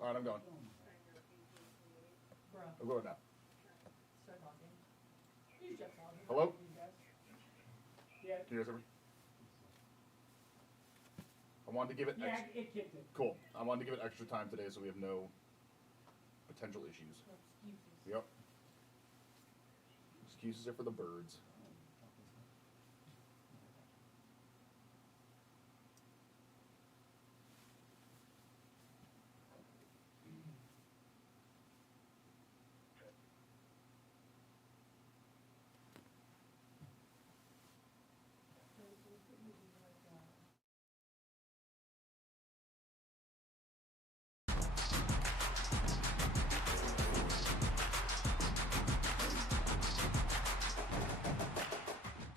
All right, I'm going. I'm going now. Hello? Yeah. Can you guys hear me? I wanted to give it Yeah, it kicked it. Cool. I wanted to give it extra time today so we have no potential issues. No excuses. Yep. Excuses are for the birds.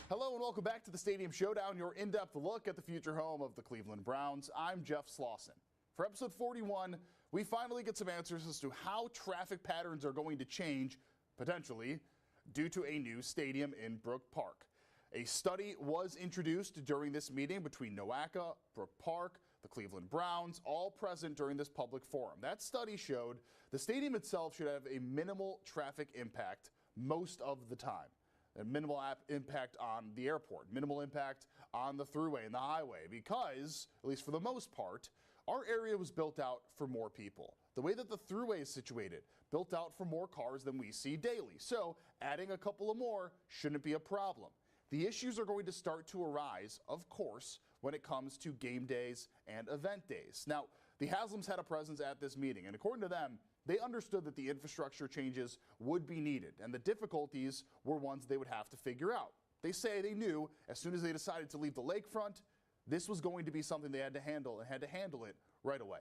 Hello and welcome back to the Stadium Showdown, your in-depth look at the future home of the Cleveland Browns. I'm Jeff Slauson. For episode 41, we finally get some answers as to how traffic patterns are going to change, potentially, due to a new stadium in Brook Park. A study was introduced during this meeting between NOACA, Brook Park, the Cleveland Browns, all present during this public forum. That study showed the stadium itself should have a minimal traffic impact most of the time. And minimal impact on the airport, minimal impact on the thruway and the highway, because, at least for the most part, our area was built out for more people. The way that the thruway is situated, built out for more cars than we see daily. So adding a couple of more shouldn't be a problem. The issues are going to start to arise, of course, when it comes to game days and event days. Now, the Haslams had a presence at this meeting, and according to them, they understood that the infrastructure changes would be needed, and the difficulties were ones they would have to figure out. They say they knew as soon as they decided to leave the lakefront, this was going to be something they had to handle, and had to handle it right away.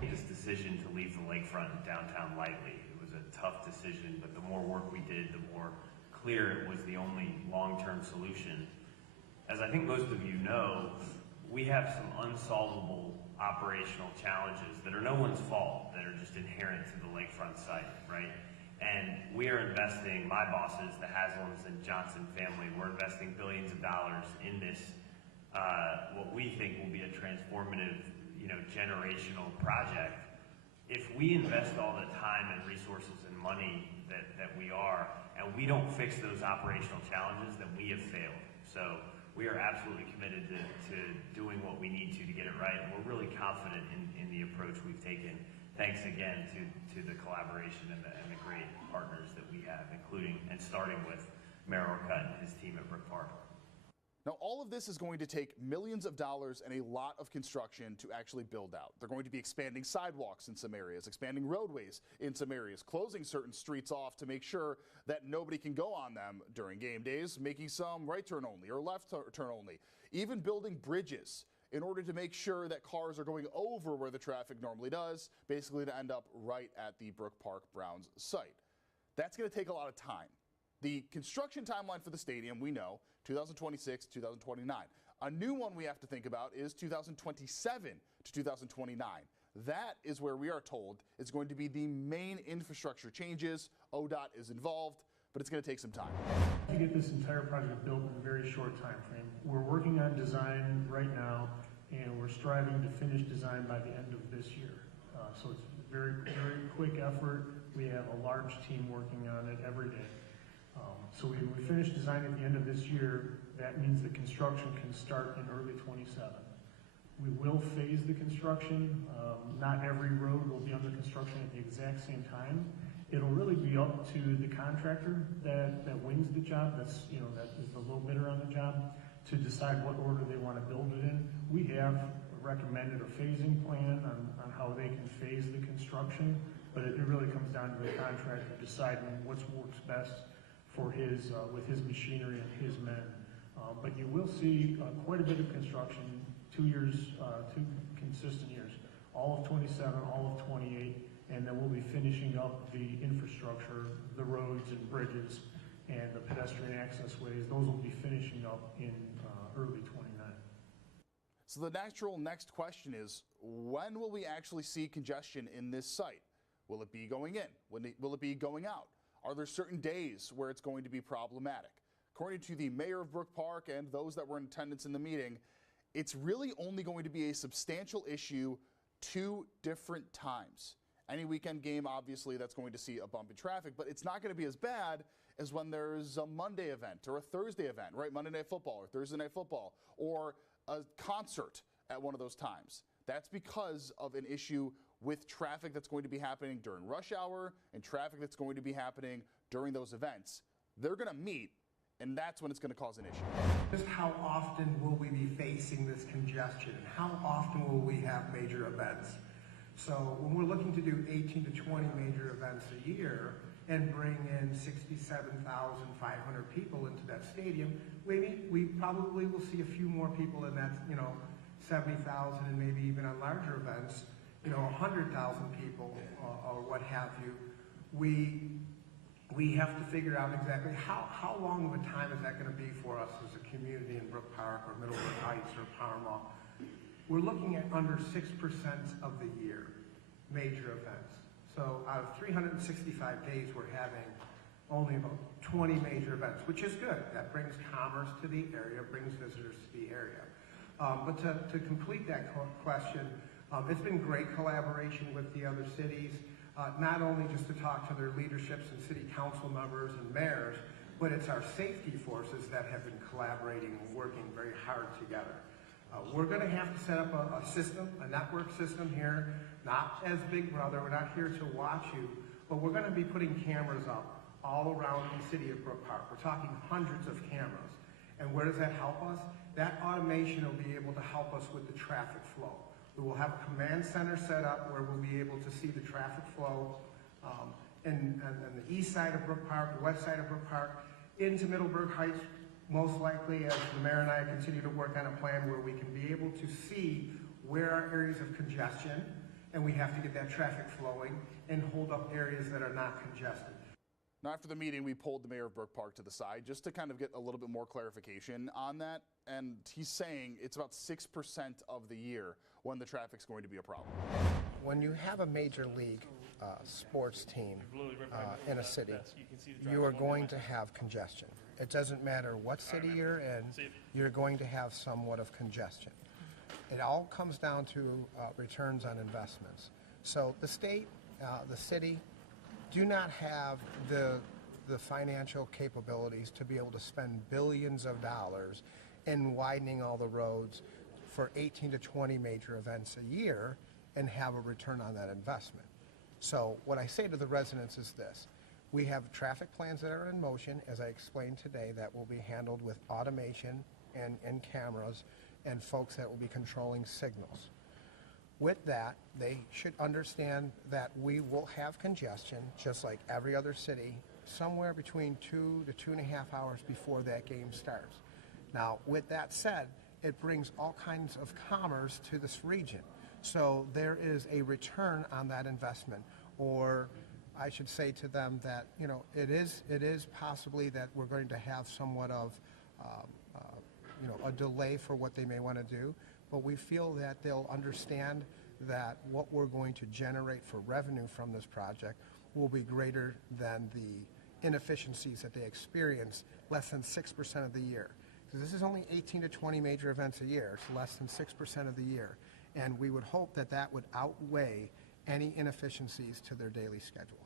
This decision to leave the lakefront and downtown lightly, it was a tough decision, but the more work we did, the more clear it was the only long-term solution. As I think most of you know, we have some unsolvable operational challenges that are no one's fault, that are just inherent to the lakefront site, right? And we are investing, my bosses, the Haslams and Johnson family, we're investing billions of dollars in this, what we think will be a transformative, generational project. If we invest all the time and resources and money that we are, and we don't fix those operational challenges, then we have failed. So we are absolutely committed to doing what we need to get it right, and we're really confident in the approach we've taken. Thanks again to the collaboration and the great partners that we have, including and starting with Mayor Orcutt and his team at Brook Park. Now, all of this is going to take millions of dollars and a lot of construction to actually build out. They're going to be expanding sidewalks in some areas, expanding roadways in some areas, closing certain streets off to make sure that nobody can go on them during game days, making some right turn only or left turn only, even building bridges in order to make sure that cars are going over where the traffic normally does, basically to end up right at the Brook Park Browns site. That's going to take a lot of time. The construction timeline for the stadium, we know, 2026, 2029. A new one we have to think about is 2027 to 2029. That is where we are told is going to be the main infrastructure changes. ODOT is involved, but it's going to take some time. To get this entire project built in a very short time frame. We're working on design right now, and we're striving to finish design by the end of this year. So it's a very, very quick effort. We have a large team working on it every day. So we finish design at the end of this year. That means the construction can start in early 27. We will phase the construction. Not every road will be under construction at the exact same time. It'll really be up to the contractor that wins the job. That is the low bidder on the job, to decide what order they want to build it in. We have recommended a phasing plan on how they can phase the construction, but it really comes down to the contractor deciding what works best for his with his machinery and his men. But you will see quite a bit of construction, 2 years, 2 consistent years, all of 27, all of 28, and then we'll be finishing up the infrastructure, the roads and bridges, and the pedestrian access ways. Those will be finishing up in early 29. So the natural next question is, when will we actually see congestion in this site? Will it be going in? Will it be going out? Are there certain days where it's going to be problematic? According to the mayor of Brook Park and those that were in attendance in the meeting, it's really only going to be a substantial issue 2 different times. Any weekend game, obviously, that's going to see a bump in traffic, but it's not going to be as bad as when there's a Monday event or a Thursday event, right? Monday Night Football or Thursday Night Football or a concert at one of those times. That's because of an issue with traffic that's going to be happening during rush hour and traffic that's going to be happening during those events. They're going to meet, and that's when it's going to cause an issue. Just how often will we be facing this congestion? How often will we have major events? So when we're looking to do 18 to 20 major events a year and bring in 67,500 people into that stadium, we probably will see a few more people in that, 70,000, and maybe even on larger events, 100,000 people or what have you. We have to figure out exactly how long of a time is that going to be for us as a community in Brook Park or Middleburg Heights or Parma. We're looking at under 6% of the year, major events. So out of 365 days, we're having only about 20 major events, which is good. That brings commerce to the area, brings visitors to the area. But to complete that question, it's been great collaboration with the other cities, not only just to talk to their leaderships and city council members and mayors, but it's our safety forces that have been collaborating and working very hard together. We're going to have to set up a system, a network system here, not as Big Brother. We're not here to watch you, but we're going to be putting cameras up all around the city of Brook Park. We're talking hundreds of cameras. And where does that help us? That automation will be able to help us with the traffic flow. We will have a command center set up where we'll be able to see the traffic flow and the east side of Brook Park, the west side of Brook Park, into Middleburg Heights, most likely as the mayor and I continue to work on a plan where we can be able to see where are areas of congestion, and we have to get that traffic flowing and hold up areas that are not congested. Now, after the meeting, we pulled the mayor of Brook Park to the side just to kind of get a little bit more clarification on that. And he's saying it's about 6% of the year when the traffic's going to be a problem. When you have a major league sports team in a city, you are going to have congestion. It doesn't matter what city you're in, you're going to have somewhat of congestion. It all comes down to returns on investments. So the state, the city, do not have the financial capabilities to be able to spend billions of dollars in widening all the roads for 18 to 20 major events a year and have a return on that investment. So what I say to the residents is this: we have traffic plans that are in motion, as I explained today, that will be handled with automation and cameras and folks that will be controlling signals. With that, they should understand that we will have congestion, just like every other city, somewhere between 2 to 2.5 hours before that game starts. Now, with that said, it brings all kinds of commerce to this region. So there is a return on that investment, or I should say to them that, it is possibly that we're going to have somewhat of a delay for what they may want to do, but we feel that they'll understand that what we're going to generate for revenue from this project will be greater than the inefficiencies that they experience less than 6% of the year. So this is only 18 to 20 major events a year. It's less than 6% of the year. And we would hope that that would outweigh any inefficiencies to their daily schedule.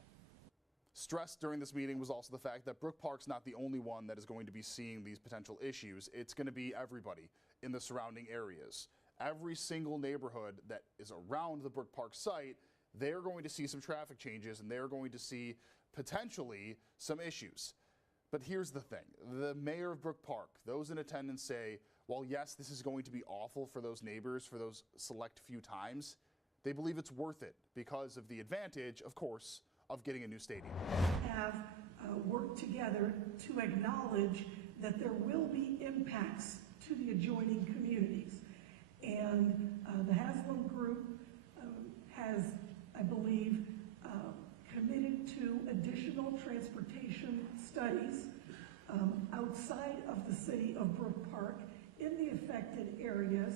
Stressed during this meeting was also the fact that Brook Park's not the only one that is going to be seeing these potential issues. It's going to be everybody in the surrounding areas. Every single neighborhood that is around the Brook Park site, they're going to see some traffic changes and they're going to see potentially some issues. But here's the thing. The mayor of Brook Park, those in attendance say, while yes, this is going to be awful for those neighbors for those select few times, they believe it's worth it because of the advantage, of course, of getting a new stadium. Have worked together to acknowledge that there will be impacts to the adjoining communities. And the Haslam Group has, I believe, committed to additional transportation studies outside of the city of Brook Park in the affected areas,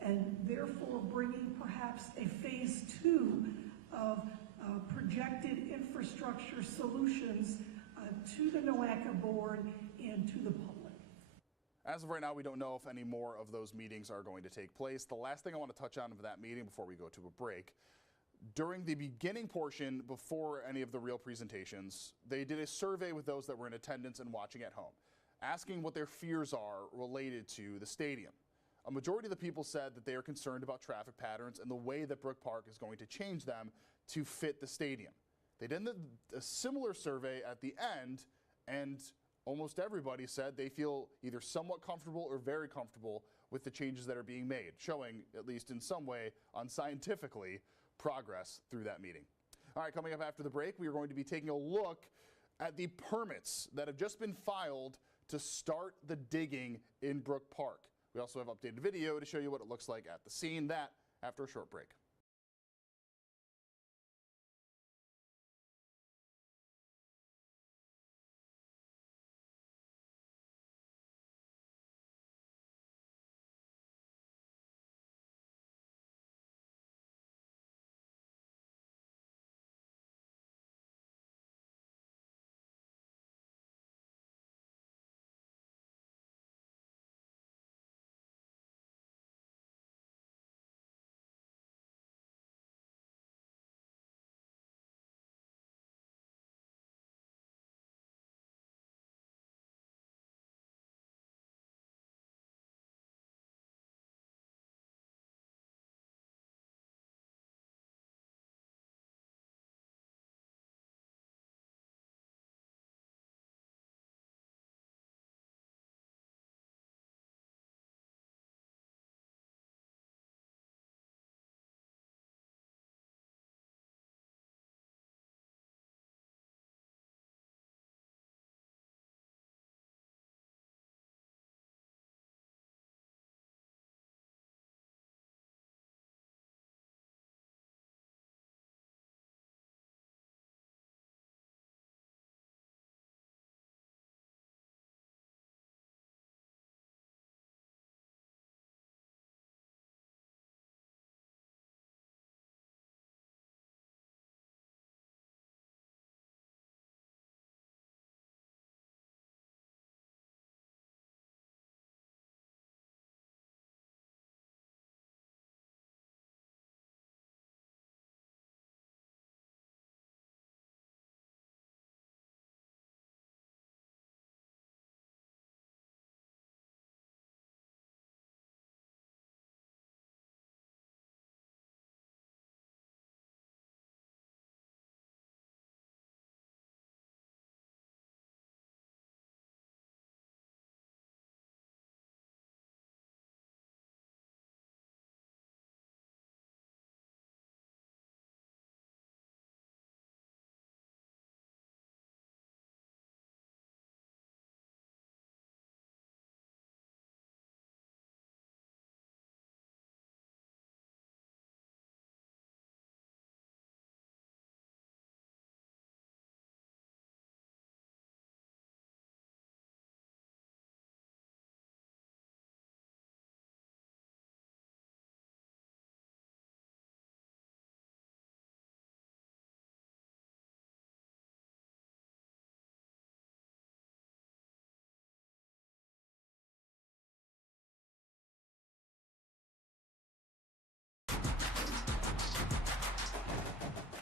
and therefore bringing perhaps a phase 2 of projected infrastructure solutions to the NOACA board and to the public. As of right now, we don't know if any more of those meetings are going to take place. The last thing I want to touch on of that meeting before we go to a break, during the beginning portion, before any of the real presentations, they did a survey with those that were in attendance and watching at home, asking what their fears are related to the stadium. A majority of the people said that they are concerned about traffic patterns and the way that Brook Park is going to change them to fit the stadium. They did a similar survey at the end, and almost everybody said they feel either somewhat comfortable or very comfortable with the changes that are being made, showing, at least in some way, unscientifically, progress through that meeting. All right, coming up after the break, we are going to be taking a look at the permits that have just been filed to start the digging in Brook Park. We also have updated video to show you what it looks like at the scene. That after a short break.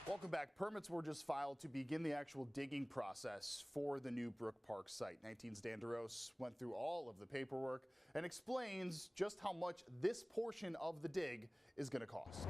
Welcome back. Permits were just filed to begin the actual digging process for the new Brook Park site. 19's Dan DeRose went through all of the paperwork and explains just how much this portion of the dig is going to cost.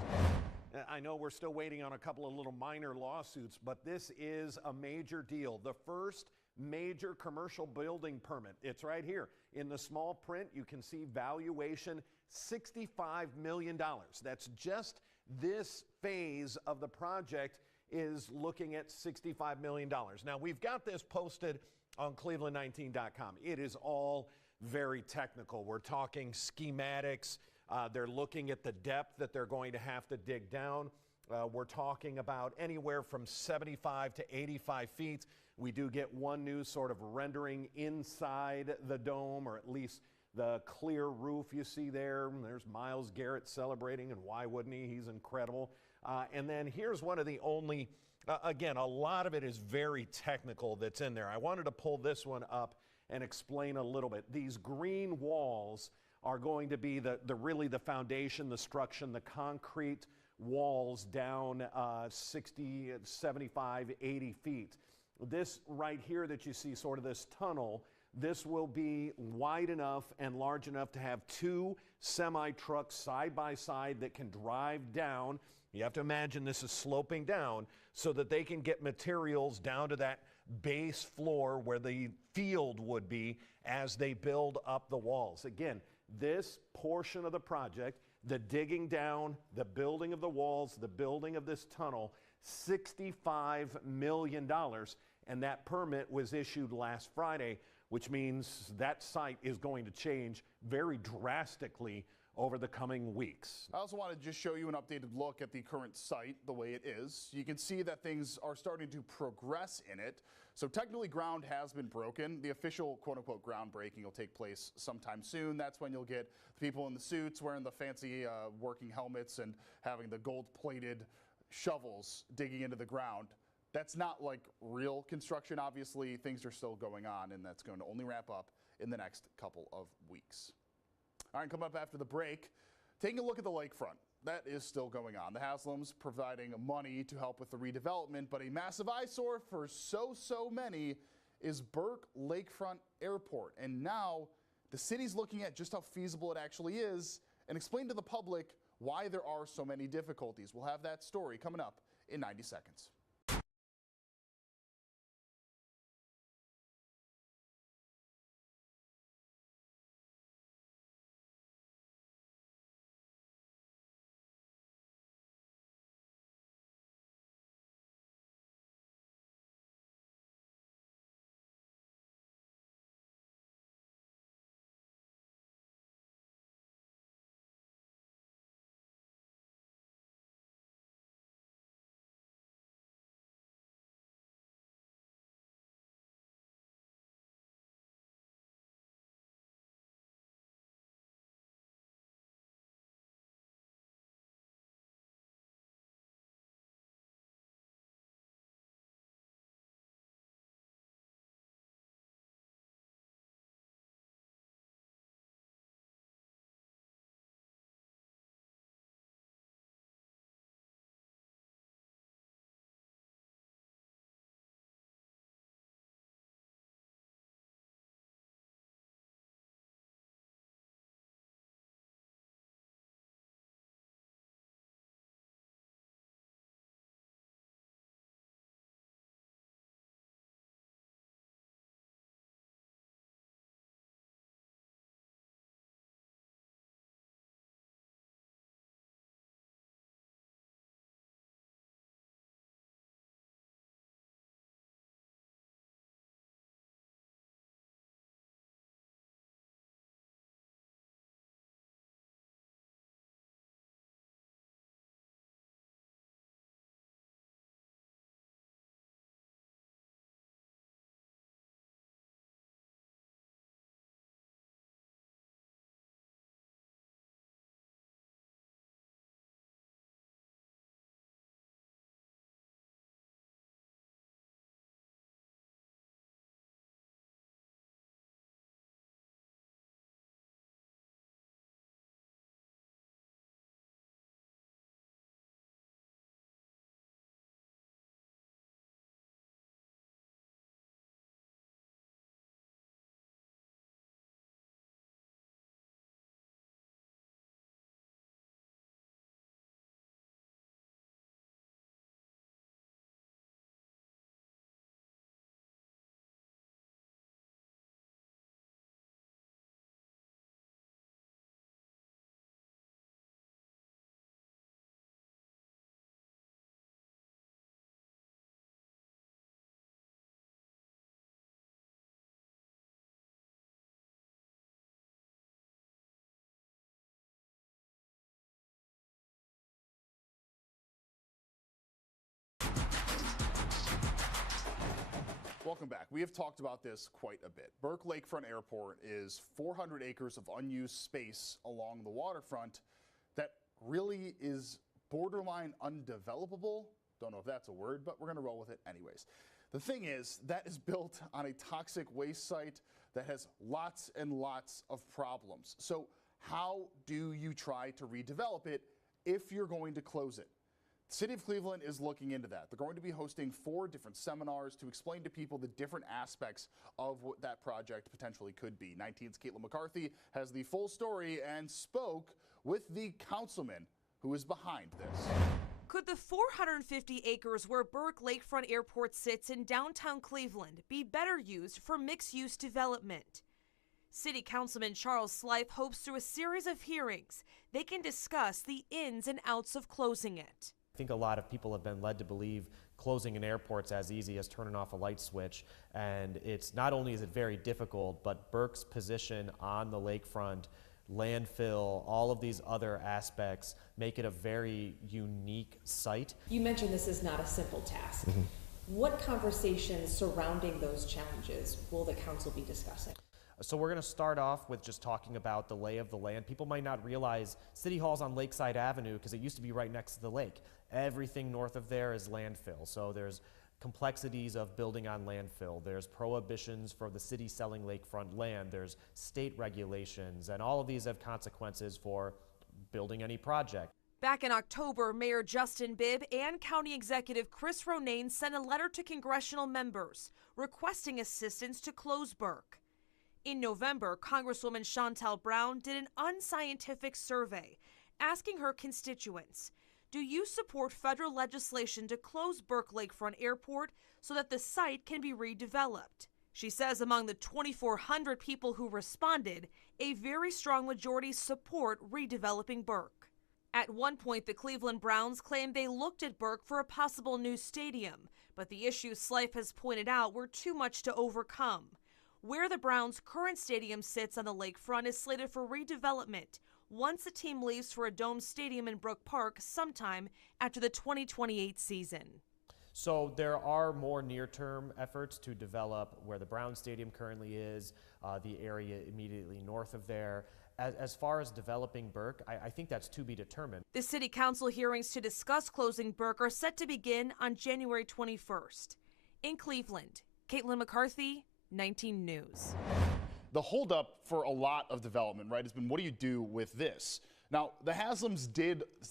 I know we're still waiting on a couple of little minor lawsuits, but this is a major deal. The first major commercial building permit. It's right here. In the small print, you can see valuation $65 million. That's just this phase of the project is looking at $65 million. Now, we've got this posted on cleveland19.com. It is all very technical. We're talking schematics. They're looking at the depth that they're going to have to dig down. We're talking about anywhere from 75 to 85 feet. We do get one new sort of rendering inside the dome, or at least the clear roof you see there. There's Myles Garrett celebrating, and why wouldn't he? He's incredible. And then here's one of the only, again, a lot of it is very technical that's in there. I wanted to pull this one up and explain a little bit. These green walls are going to be really the foundation, the structure, the concrete walls down 60, 75, 80 feet. This right here that you see, sort of this tunnel, this will be wide enough and large enough to have two semi-trucks side by side that can drive down. You have to imagine this is sloping down so that they can get materials down to that base floor where the field would be as they build up the walls. Again, this portion of the project, the digging down, the building of the walls, the building of this tunnel, $65 million. And that permit was issued last Friday, which means that site is going to change very drastically over the coming weeks. I also want to just show you an updated look at the current site, the way it is. You can see that things are starting to progress in it. So technically ground has been broken. The official quote-unquote groundbreaking will take place sometime soon. That's when you'll get the people in the suits wearing the fancy working helmets and having the gold-plated shovels digging into the ground. That's not like real construction. Obviously, things are still going on, and that's going to only wrap up in the next couple of weeks. All right, coming up after the break, taking a look at the lakefront. That is still going on. The Haslams providing money to help with the redevelopment, but a massive eyesore for so many is Brook Lakefront Airport. And now the city's looking at just how feasible it actually is and explain to the public why there are so many difficulties. We'll have that story coming up in 90 seconds. Welcome back. We have talked about this quite a bit. Brook Lakefront Airport is 400 acres of unused space along the waterfront that really is borderline undevelopable. Don't know if that's a word, but we're going to roll with it anyways. The thing is, that is built on a toxic waste site that has lots and lots of problems. So how do you try to redevelop it if you're going to close it? The City of Cleveland is looking into that. They're going to be hosting 4 different seminars to explain to people the different aspects of what that project potentially could be. 19's Caitlin McCarthy has the full story and spoke with the councilman who is behind this. Could the 450 acres where Burke Lakefront Airport sits in downtown Cleveland be better used for mixed-use development? City Councilman Charles Slife hopes through a series of hearings they can discuss the ins and outs of closing it. I think a lot of people have been led to believe closing an airport's as easy as turning off a light switch, and it's not only is it very difficult, but Burke's position on the lakefront, landfill, all of these other aspects make it a very unique site. You mentioned this is not a simple task. What conversations surrounding those challenges will the council be discussing? So we're going to start off with just talking about the lay of the land. People might not realize City Hall's on Lakeside Avenue because it used to be right next to the lake. Everything north of there is landfill. So there's complexities of building on landfill. There's prohibitions for the city selling lakefront land. There's state regulations, and all of these have consequences for building any project. Back in October, Mayor Justin Bibb and County Executive Chris Ronayne sent a letter to congressional members requesting assistance to close Burke. In November, Congresswoman Chantel Brown did an unscientific survey asking her constituents, do you support federal legislation to close Burke Lakefront Airport so that the site can be redeveloped? She says among the 2,400 people who responded, a very strong majority support redeveloping Burke. At one point, the Cleveland Browns claimed they looked at Burke for a possible new stadium, but the issues Slife has pointed out were too much to overcome. Where the Browns' current stadium sits on the lakefront is slated for redevelopment once the team leaves for a domed stadium in Brook Park sometime after the 2028 season. So there are more near-term efforts to develop where the Brown Stadium currently is, the area immediately north of there. As far as developing Burke, I think that's to be determined. The City Council hearings to discuss closing Burke are set to begin on January 21st. In Cleveland, Caitlin McCarthy, 19 News. The holdup for a lot of development, right, has been what do you do with this? Now, the Haslams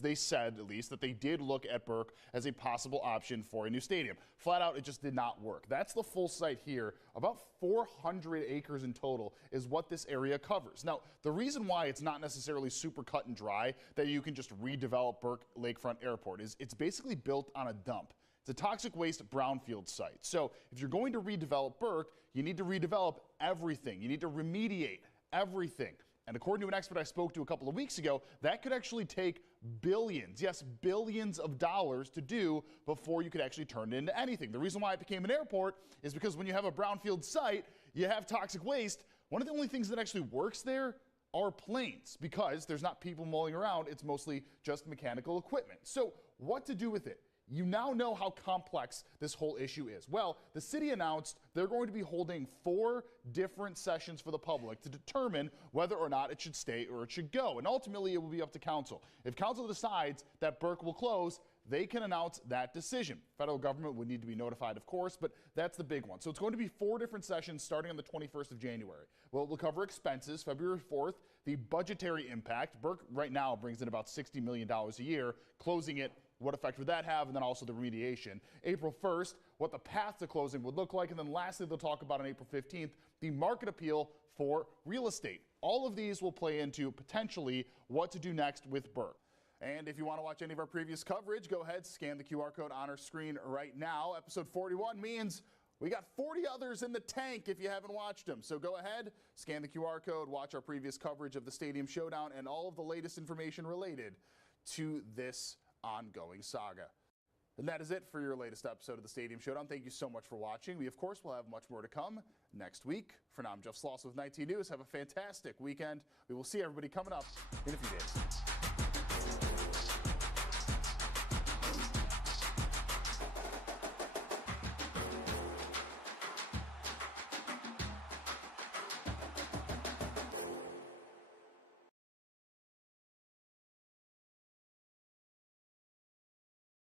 they said at least, that they did look at Burke as a possible option for a new stadium. Flat out, it just did not work. That's the full site here. About 400 acres in total is what this area covers. Now, the reason why it's not necessarily super cut and dry that you can just redevelop Burke Lakefront Airport is it's basically built on a dump. It's a toxic waste brownfield site. So if you're going to redevelop Burke, you need to redevelop everything. You need to remediate everything. And according to an expert I spoke to a couple of weeks ago, that could actually take billions, yes, billions of dollars to do before you could actually turn it into anything. The reason why it became an airport is because when you have a brownfield site, you have toxic waste. One of the only things that actually works there are planes because there's not people mulling around. It's mostly just mechanical equipment. So what to do with it? You now know how complex this whole issue is. Well, the city announced they're going to be holding 4 different sessions for the public to determine whether or not it should stay or it should go. And ultimately, it will be up to council. If council decides that Burke will close, they can announce that decision. Federal government would need to be notified, of course, but that's the big one. So it's going to be 4 different sessions starting on the 21st of January. Well, it will cover expenses, February 4th, the budgetary impact. Burke right now brings in about $60 million a year. Closing it, what effect would that have, and then also the remediation. April 1st, what the path to closing would look like, and then lastly, they'll talk about on April 15th, the market appeal for real estate. All of these will play into potentially what to do next with Burke. And if you want to watch any of our previous coverage, go ahead, scan the QR code on our screen right now. Episode 41 means we got 40 others in the tank if you haven't watched them. So go ahead, scan the QR code, watch our previous coverage of the Stadium Showdown and all of the latest information related to this ongoing saga. And that is it for your latest episode of the Stadium Showdown. Thank you so much for watching. We, of course, will have much more to come next week. For now, I'm Jeff Slauson with 19 News. Have a fantastic weekend. We will see everybody coming up in a few days.